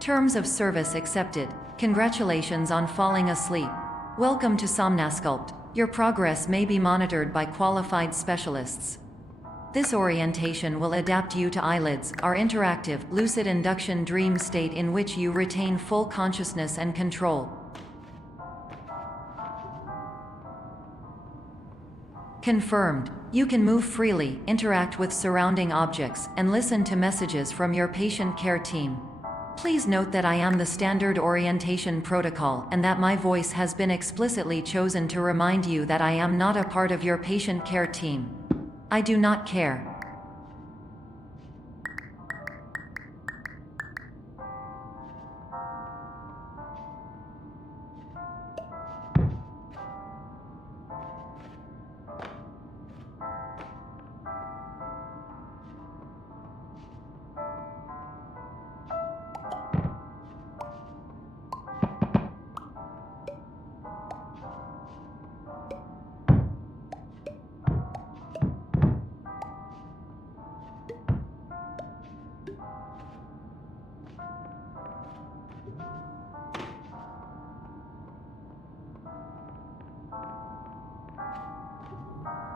Terms of service accepted. Congratulations on falling asleep. Welcome to Somnasculpt. Your progress may be monitored by qualified specialists. This orientation will adapt you to eyelids, our interactive, lucid induction dream state in which you retain full consciousness and control. Confirmed. You can move freely, interact with surrounding objects, and listen to messages from your patient care team. Please note that I am the standard orientation protocol and that my voice has been explicitly chosen to remind you that I am not a part of your patient care team. I do not care.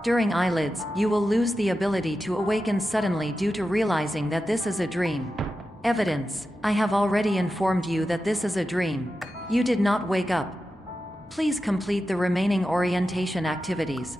During eyelids, you will lose the ability to awaken suddenly due to realizing that this is a dream. Evidence: I have already informed you that this is a dream. You did not wake up. Please complete the remaining orientation activities.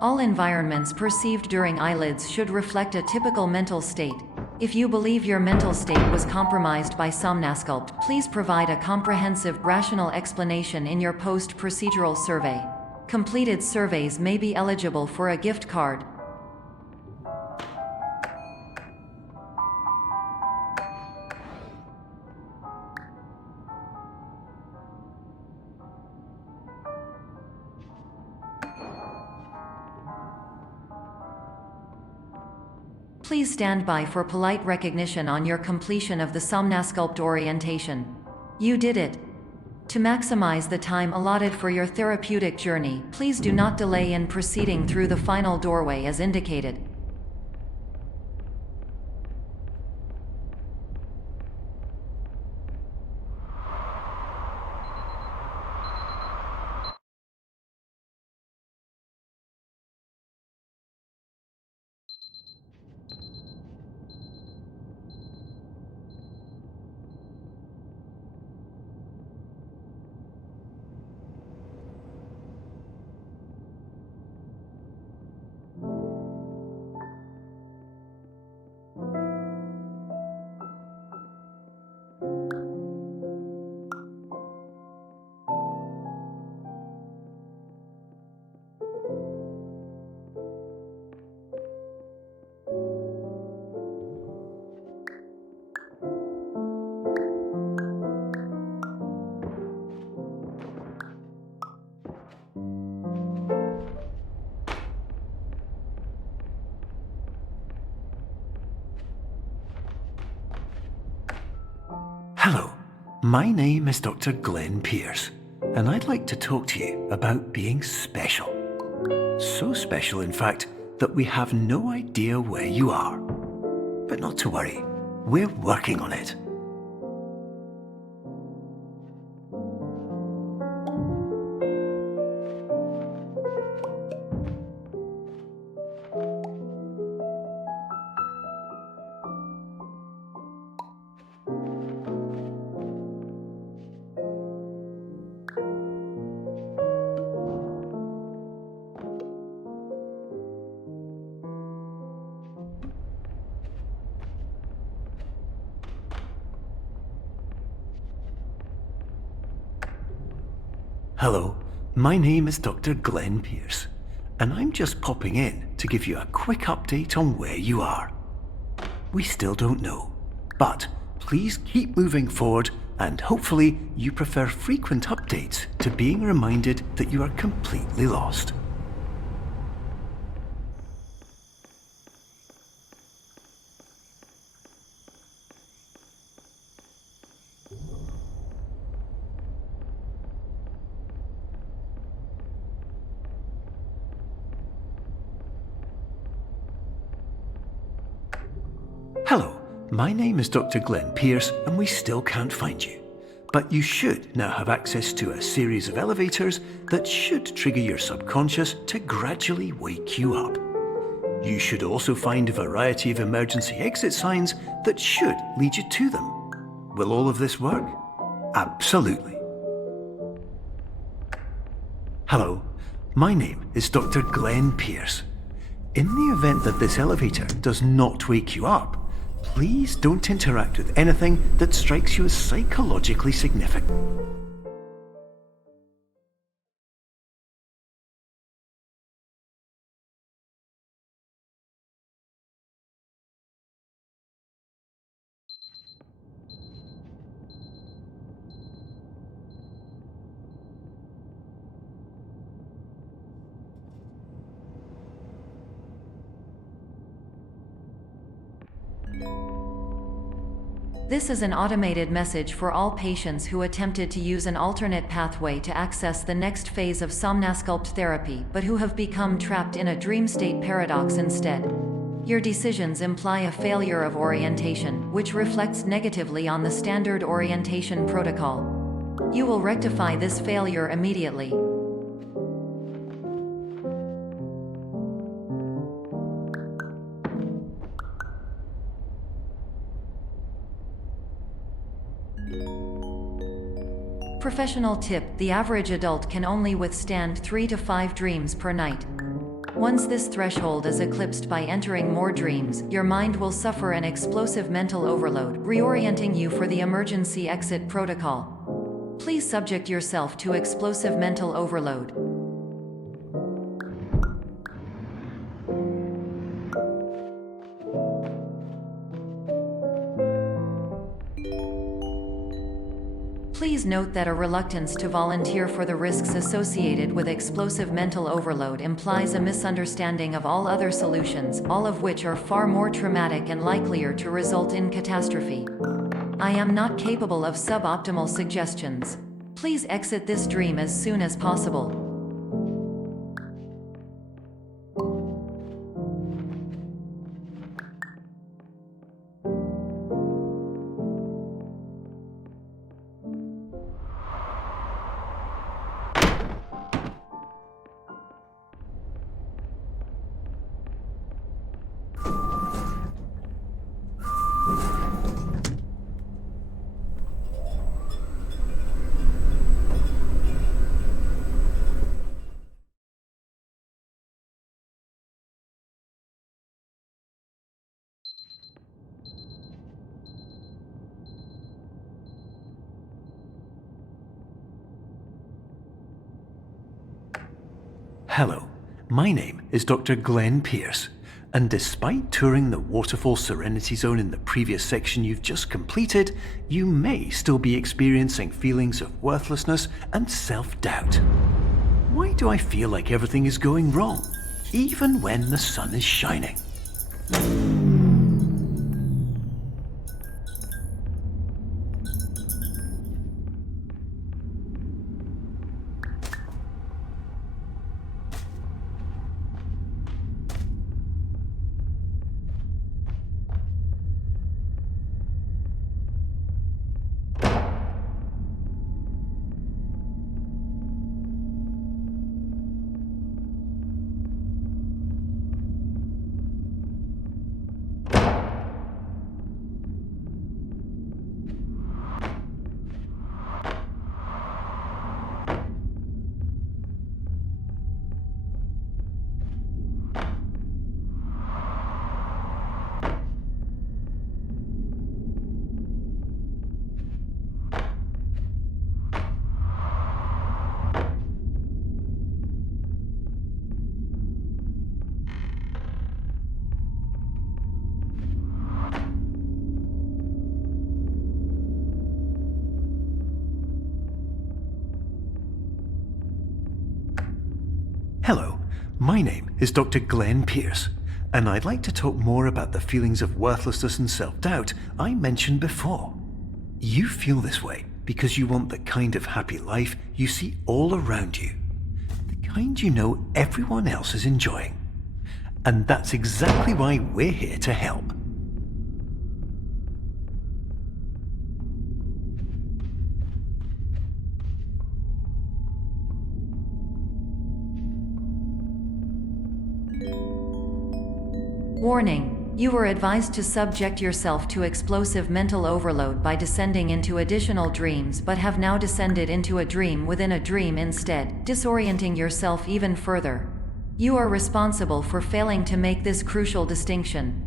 All environments perceived during eyelids should reflect a typical mental state. If you believe your mental state was compromised by Somnasculpt, please provide a comprehensive, rational explanation in your post-procedural survey. Completed surveys may be eligible for a gift card. Please stand by for polite recognition on your completion of the Somnasculpt orientation. You did it. To maximize the time allotted for your therapeutic journey, please do not delay in proceeding through the final doorway as indicated. Hello, my name is Dr. Glenn Pierce, and I'd like to talk to you about being special. So special, in fact, that we have no idea where you are. But not to worry, we're working on it. Hello, my name is Dr. Glenn Pierce, and I'm just popping in to give you a quick update on where you are. We still don't know, but please keep moving forward, and hopefully you prefer frequent updates to being reminded that you are completely lost. Hello, my name is Dr. Glenn Pierce, and we still can't find you. But you should now have access to a series of elevators that should trigger your subconscious to gradually wake you up. You should also find a variety of emergency exit signs that should lead you to them. Will all of this work? Absolutely. Hello, my name is Dr. Glenn Pierce. In the event that this elevator does not wake you up, please don't interact with anything that strikes you as psychologically significant. This is an automated message for all patients who attempted to use an alternate pathway to access the next phase of somnasculpt therapy but who have become trapped in a dream state paradox instead. Your decisions imply a failure of orientation, which reflects negatively on the standard orientation protocol. You will rectify this failure immediately. Professional tip: the average adult can only withstand 3 to 5 dreams per night. Once this threshold is eclipsed by entering more dreams, your mind will suffer an explosive mental overload, reorienting you for the emergency exit protocol. Please subject yourself to explosive mental overload. Please note that a reluctance to volunteer for the risks associated with explosive mental overload implies a misunderstanding of all other solutions, all of which are far more traumatic and likelier to result in catastrophe. I am not capable of suboptimal suggestions. Please exit this dream as soon as possible. Hello, my name is Dr. Glenn Pierce, and despite touring the Waterfall Serenity Zone in the previous section you've just completed, you may still be experiencing feelings of worthlessness and self-doubt. Why do I feel like everything is going wrong, even when the sun is shining? Hello, my name is Dr. Glenn Pierce, and I'd like to talk more about the feelings of worthlessness and self-doubt I mentioned before. You feel this way because you want the kind of happy life you see all around you, the kind you know everyone else is enjoying. And that's exactly why we're here to help. Warning: you were advised to subject yourself to explosive mental overload by descending into additional dreams, but have now descended into a dream within a dream instead, disorienting yourself even further. You are responsible for failing to make this crucial distinction.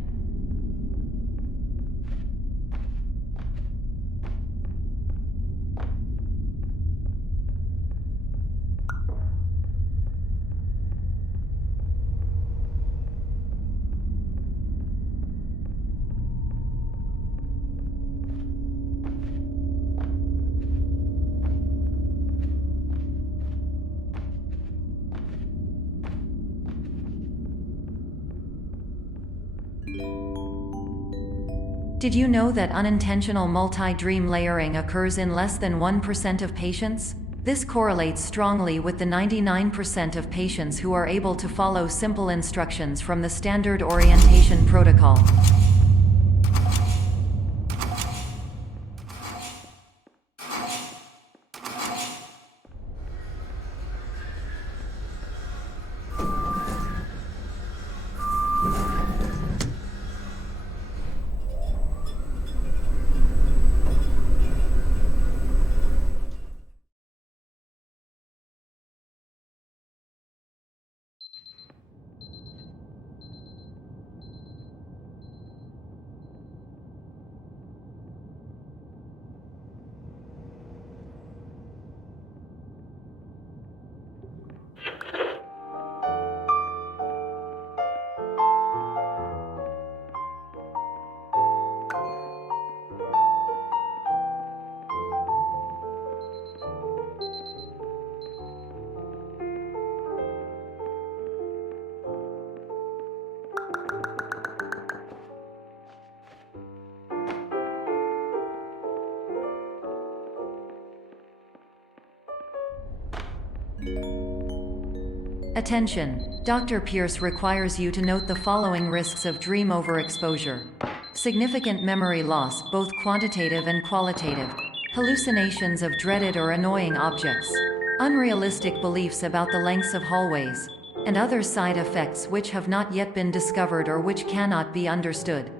Did you know that unintentional multi-dream layering occurs in less than 1% of patients? This correlates strongly with the 99% of patients who are able to follow simple instructions from the standard orientation protocol. Attention! Dr. Pierce requires you to note the following risks of dream overexposure. Significant memory loss, both quantitative and qualitative. Hallucinations of dreaded or annoying objects. Unrealistic beliefs about the lengths of hallways. And other side effects which have not yet been discovered or which cannot be understood.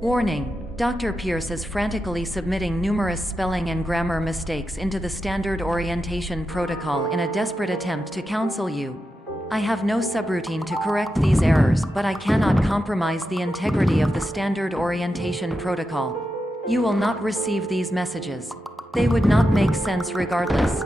Warning: Dr. Pierce is frantically submitting numerous spelling and grammar mistakes into the standard orientation protocol in a desperate attempt to counsel you. I have no subroutine to correct these errors, but I cannot compromise the integrity of the standard orientation protocol. You will not receive these messages. They would not make sense regardless.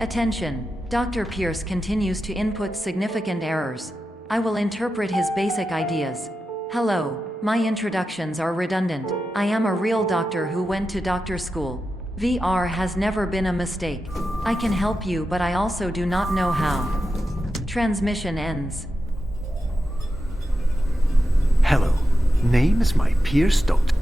Attention! Dr. Pierce continues to input significant errors. I will interpret his basic ideas. Hello, my introductions are redundant. I am a real doctor who went to doctor school. VR has never been a mistake. I can help you, but I also do not know how. Transmission ends. Hello, name is my Pierce Doctor.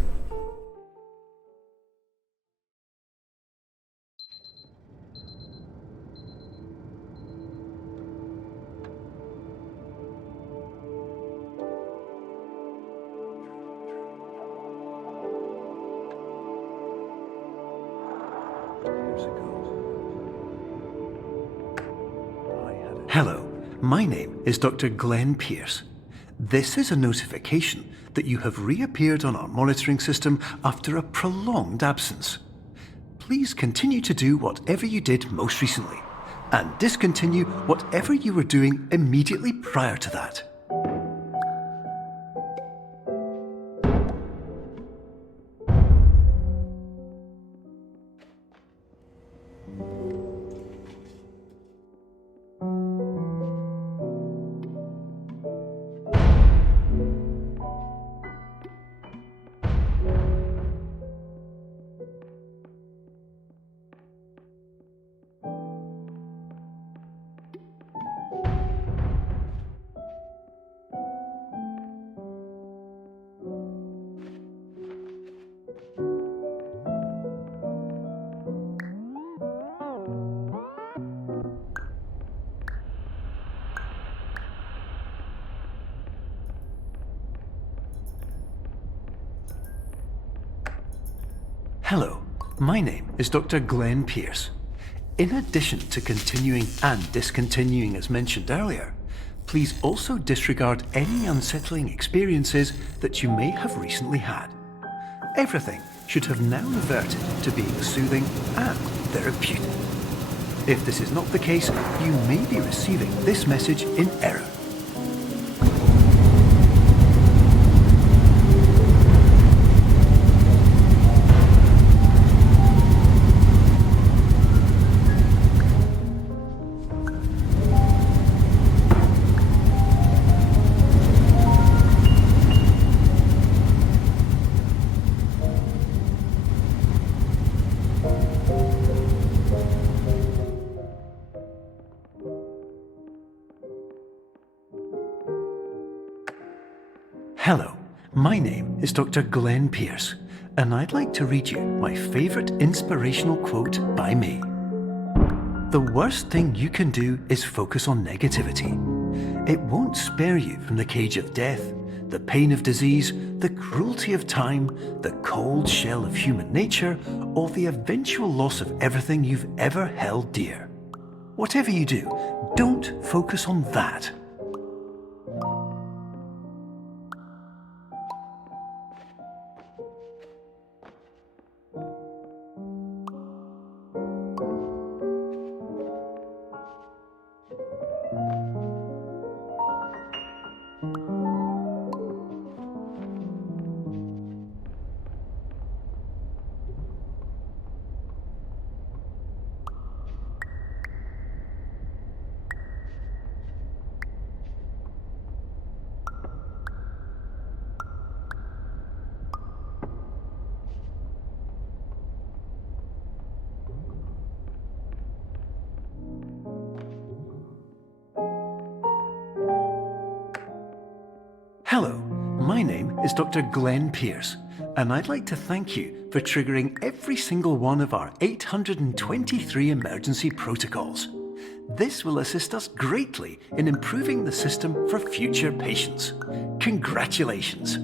Hello, my name is Dr. Glenn Pierce. This is a notification that you have reappeared on our monitoring system after a prolonged absence. Please continue to do whatever you did most recently, and discontinue whatever you were doing immediately prior to that. Hello, my name is Dr. Glenn Pierce. In addition to continuing and discontinuing as mentioned earlier, please also disregard any unsettling experiences that you may have recently had. Everything should have now reverted to being soothing and therapeutic. If this is not the case, you may be receiving this message in error. Hello, my name is Dr. Glenn Pierce, and I'd like to read you my favourite inspirational quote by me. The worst thing you can do is focus on negativity. It won't spare you from the cage of death, the pain of disease, the cruelty of time, the cold shell of human nature, or the eventual loss of everything you've ever held dear. Whatever you do, don't focus on that. Hello, my name is Dr. Glenn Pierce, and I'd like to thank you for triggering every single one of our 823 emergency protocols. This will assist us greatly in improving the system for future patients. Congratulations!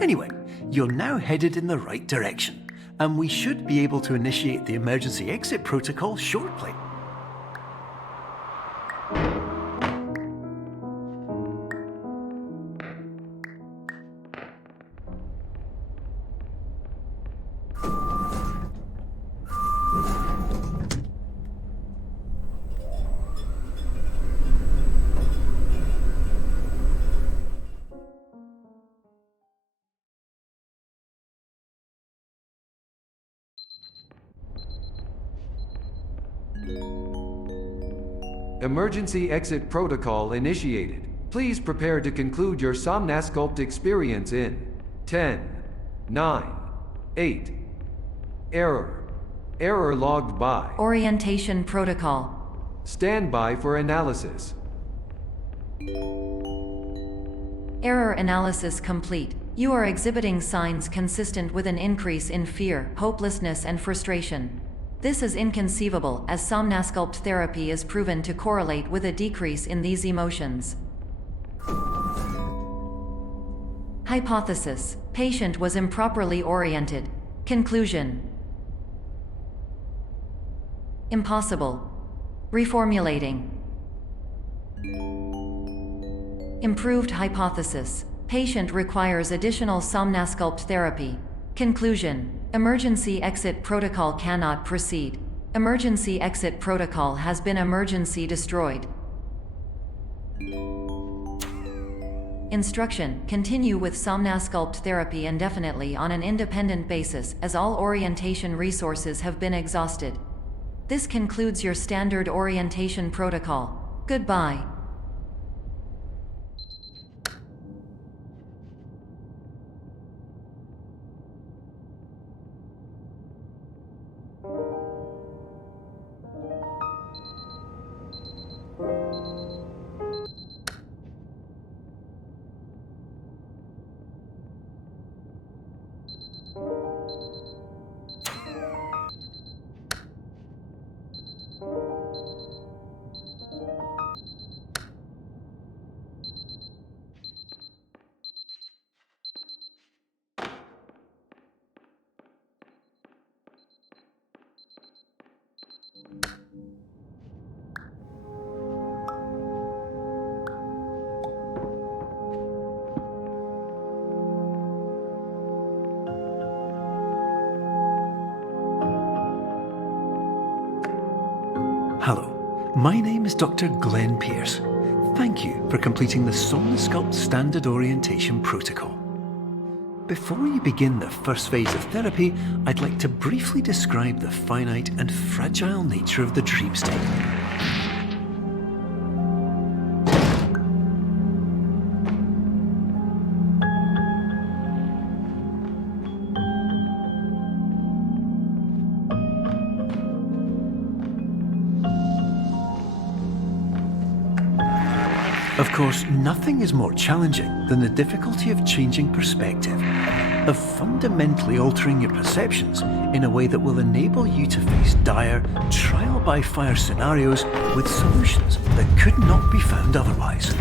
Anyway, you're now headed in the right direction, and we should be able to initiate the emergency exit protocol shortly. Emergency exit protocol initiated. Please prepare to conclude your Somnasculpt experience in 10, 9, 8. Error. Error logged by. Orientation protocol. Stand by for analysis. Error analysis complete. You are exhibiting signs consistent with an increase in fear, hopelessness, and frustration. This is inconceivable, as Somnasculpt therapy is proven to correlate with a decrease in these emotions. Hypothesis: patient was improperly oriented. Conclusion: impossible. Reformulating. Improved hypothesis. Patient requires additional somnasculpt therapy. Conclusion. Emergency exit protocol cannot proceed. Emergency exit protocol has been emergency destroyed. Instruction. Continue with somnasculpt therapy indefinitely on an independent basis, as all orientation resources have been exhausted. This concludes your standard orientation protocol. Goodbye. Hello, my name is Dr. Glenn Pierce. Thank you for completing the Somnasculpt Standard Orientation Protocol. Before you begin the first phase of therapy, I'd like to briefly describe the finite and fragile nature of the dream state. Of course, nothing is more challenging than the difficulty of changing perspective, of fundamentally altering your perceptions in a way that will enable you to face dire, trial-by-fire scenarios with solutions that could not be found otherwise.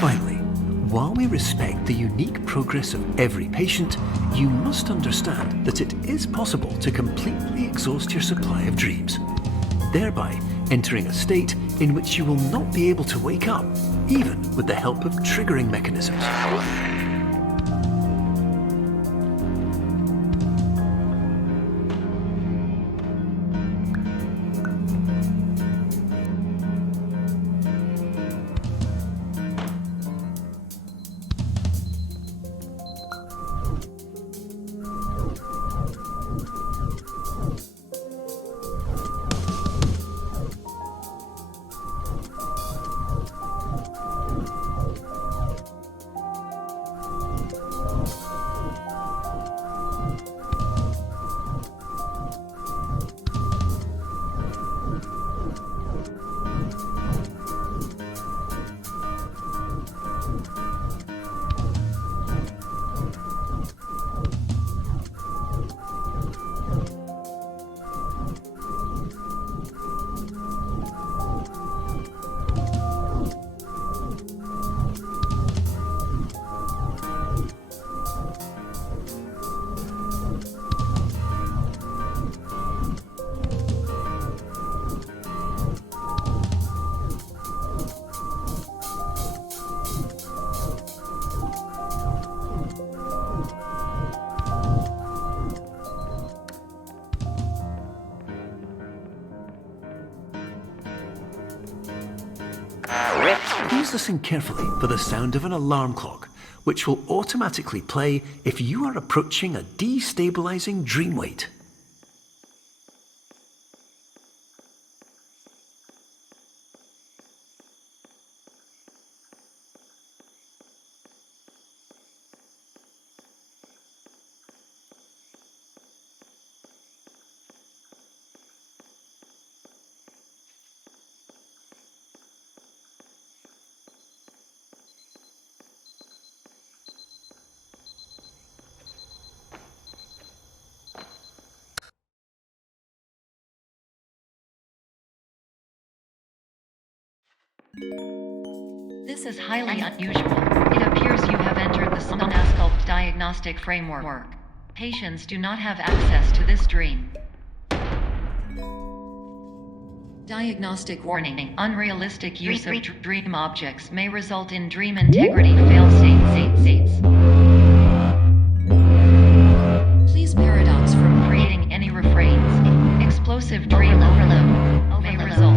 Finally, while we respect the unique progress of every patient, you must understand that it is possible to completely exhaust your supply of dreams, thereby entering a state in which you will not be able to wake up, even with the help of triggering mechanisms. Please listen carefully for the sound of an alarm clock, which will automatically play if you are approaching a destabilizing dream weight. This is highly unusual. It appears you have entered the Somnasculpt diagnostic framework. Patients do not have access to this dream. Diagnostic warning. Unrealistic use of dream objects may result in dream integrity fail-states. Please paradox from creating any refrains. Explosive dream overload may result.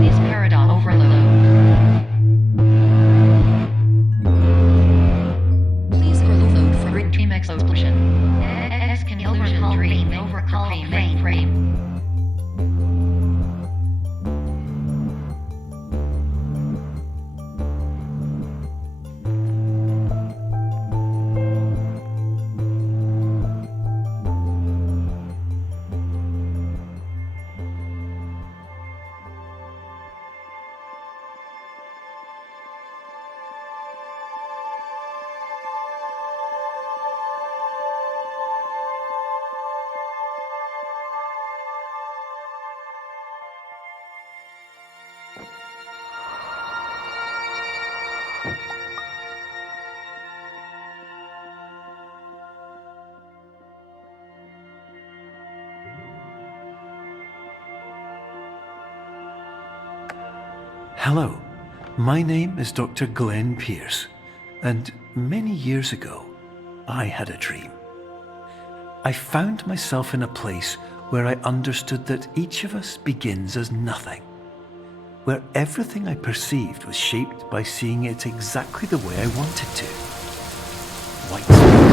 Please paradox overload. Please overload for dream explosion. Exclusion dream overcall frame. Hello, my name is Dr. Glenn Pierce, and many years ago, I had a dream. I found myself in a place where I understood that each of us begins as nothing, where everything I perceived was shaped by seeing it exactly the way I wanted to. Whitespace.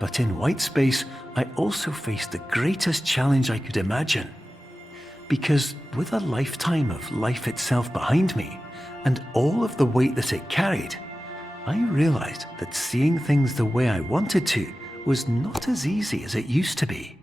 But in Whitespace, I also faced the greatest challenge I could imagine. Because with a lifetime of life itself behind me, and all of the weight that it carried, I realized that seeing things the way I wanted to was not as easy as it used to be.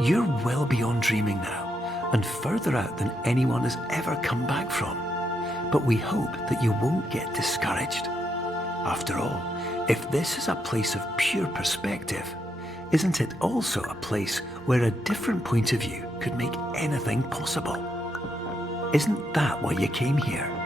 You're well beyond dreaming now, and further out than anyone has ever come back from. But we hope that you won't get discouraged. After all, if this is a place of pure perspective, isn't it also a place where a different point of view could make anything possible? Isn't that why you came here?